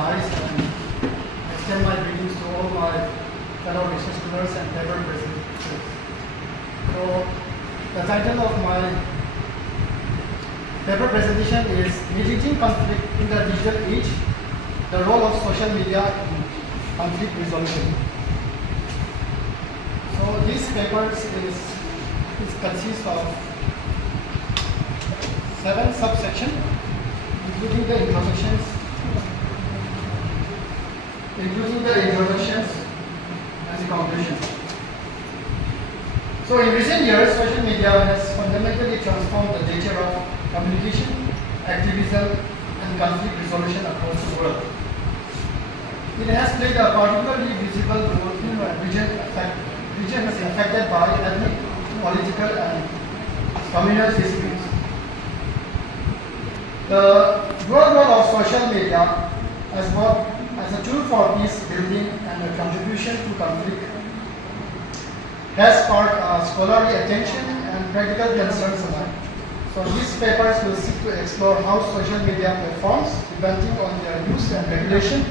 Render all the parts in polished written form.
Dais and extend my greetings to all my fellow research students and paper presenters. So, the title of my paper presentation is Mitigating Conflict in the Digital Age, the Role of Social Media in Conflict Resolution. So, this paper consists of 7 subsections, including the introductions and the conclusions. So in recent years, social media has fundamentally transformed the nature of communication, activism, and conflict resolution across the world. It has played a particularly visible role in regions affected by ethnic, political, and communal disputes. The growing role of social media as well as a tool for peace building and a contribution to conflict has sparked scholarly attention and practical concerns alike. So these papers will seek to explore how social media platforms, depending on their use and regulation,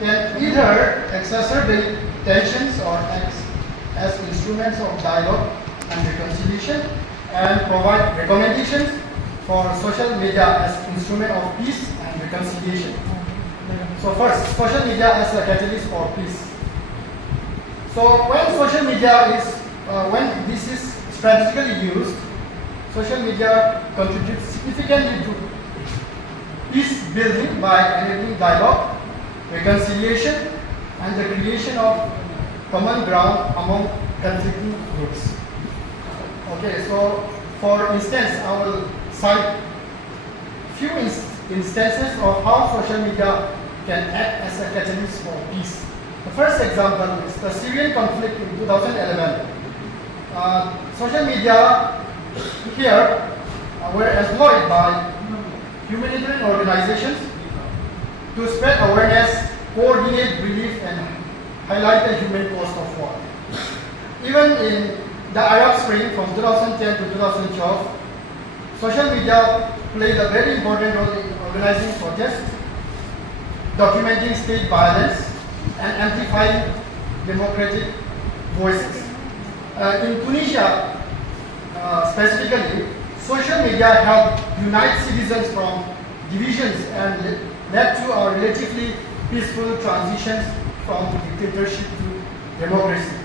can either exacerbate tensions or act as instruments of dialogue and reconciliation, and provide recommendations for social media as instrument of peace and reconciliation. So first, social media as a catalyst for peace. So when social media is, when this is strategically used, social media contributes significantly to peace building by enabling dialogue, reconciliation, and the creation of common ground among conflicting groups. Okay, so for instance, I will cite few instances of how social media can act as a catalyst for peace. The first example is the Syrian conflict in 2011. Social media here were employed by humanitarian organizations to spread awareness, coordinate relief, and highlight the human cost of war. Even in the Arab Spring from 2010 to 2012, social media played a very important role in organizing protests, documenting state violence, and amplifying democratic voices. In Tunisia, specifically, social media helped unite citizens from divisions and led to a relatively peaceful transitions from dictatorship to democracy.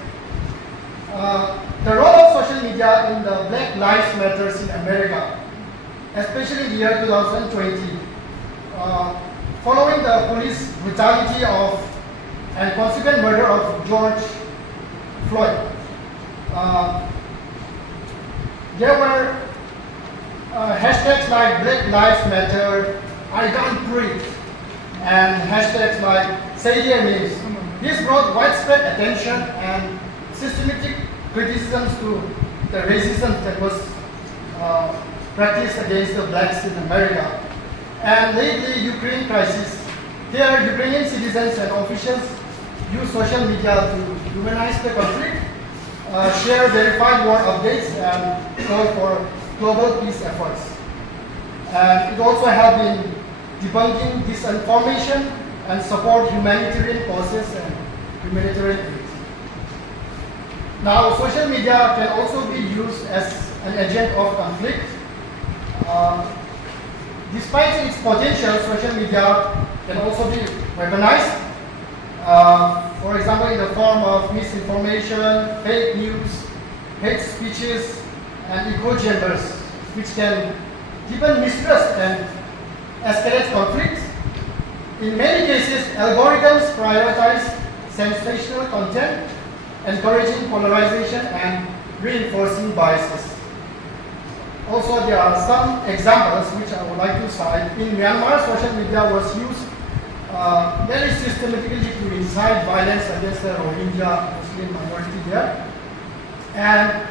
The role of social media in the Black Lives Matter in America, especially in the year 2020, following the police brutality and consequent murder of George Floyd. There were hashtags like Black Lives Matter, I Can't Breathe, and hashtags like Say Their Names. This brought widespread attention and systematic criticisms to the racism that was practiced against the blacks in America. And lately, Ukraine crisis. Here, Ukrainian citizens and officials use social media to humanize the conflict, share verified war updates, and call for global peace efforts. And it also helped in debunking disinformation and support humanitarian causes and humanitarian aid. Now, social media can also be used as an agent of conflict. Despite its potential, social media can also be weaponized. For example, in the form of misinformation, fake news, hate speeches, and echo chambers, which can deepen mistrust and escalate conflict. In many cases, algorithms prioritize sensational content, encouraging polarization and reinforcing biases. Also, there are some examples which I would like to cite. In Myanmar, social media was used very systematically to incite violence against the Rohingya Muslim minority there. And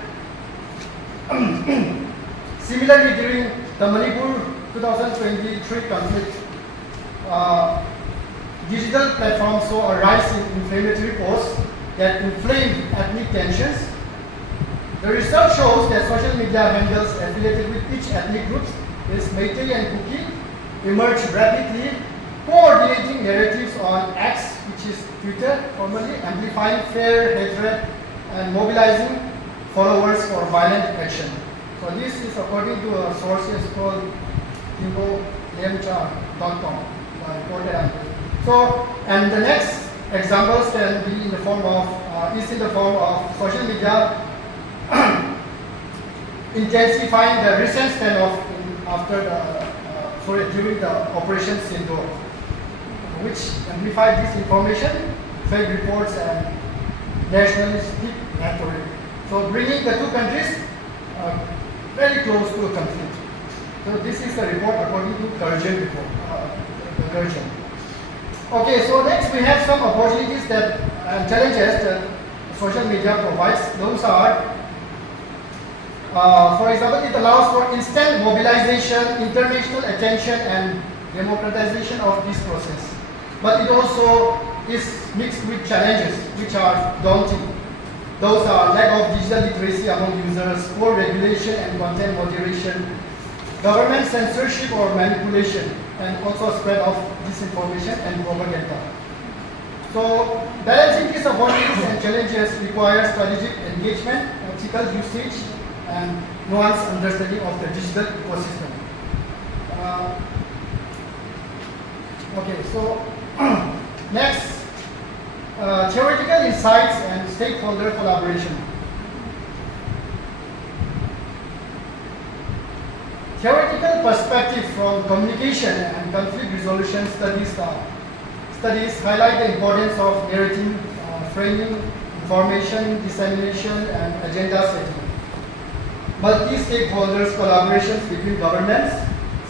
similarly, during the Manipur 2023 conflict, digital platforms saw a rise in inflammatory posts that inflamed ethnic tensions. The research shows that social media handles affiliated with each ethnic group, is Meitei and Kuki, emerged rapidly coordinating narratives on X, which is Twitter, formerly amplifying fear, hatred, and mobilizing followers for violent action. So this is according to a source called TimboLemcha.com by reported. So, and the next examples can be in the form of social media intensifying the recent standoff during the Operation Sindor, which amplified disinformation, fake reports, and nationalistic rhetoric. So bringing the two countries very close to a conflict. So this is the report according to Gurjan report. Okay, so next we have some opportunities and challenges that social media provides. Those are, for example, it allows for instant mobilization, international attention, and democratization of this process. But it also is mixed with challenges which are daunting. Those are lack of digital literacy among users, poor regulation and content moderation, government censorship or manipulation, and also spread of disinformation and propaganda. So balancing these opportunities and challenges requires strategic engagement, ethical usage, and nuanced understanding of the digital ecosystem. Okay, so next, theoretical insights and stakeholder collaboration. Theoretical perspective from communication and conflict resolution studies highlight the importance of narrative framing, information dissemination, and agenda setting. Multi-stakeholders collaborations between governments,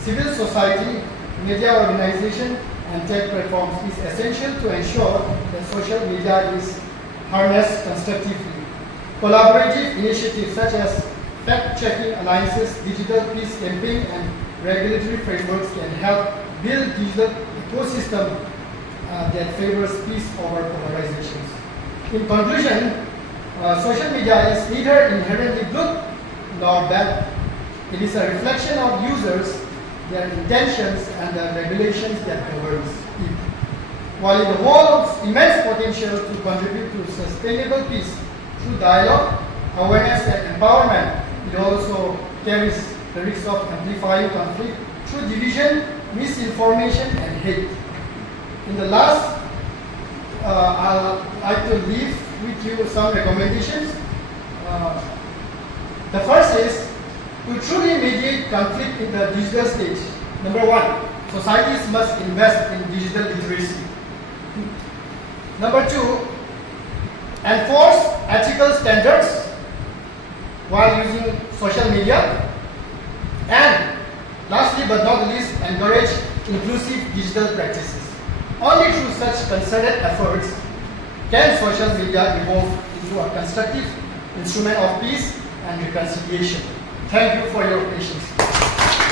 civil society, media organizations, and tech platforms is essential to ensure that social media is harnessed constructively. Collaborative initiatives such as fact-checking alliances, digital peace campaign, and regulatory frameworks can help build digital ecosystem that favors peace over polarizations. In conclusion, social media is neither inherently good nor bad. It is a reflection of users, their intentions, and the regulations that governs it. While it holds immense potential to contribute to sustainable peace through dialogue, awareness, and empowerment, it also carries the risk of amplifying conflict through division, misinformation, and hate. In the last, I'd like to leave with you some recommendations. The first is to truly mediate conflict in the digital stage. Number one, societies must invest in digital literacy. Number two, enforce ethical standards while using social media. And lastly but not least, encourage inclusive digital practices. Only through such concerted efforts can social media evolve into a constructive instrument of peace and reconciliation. Thank you for your patience.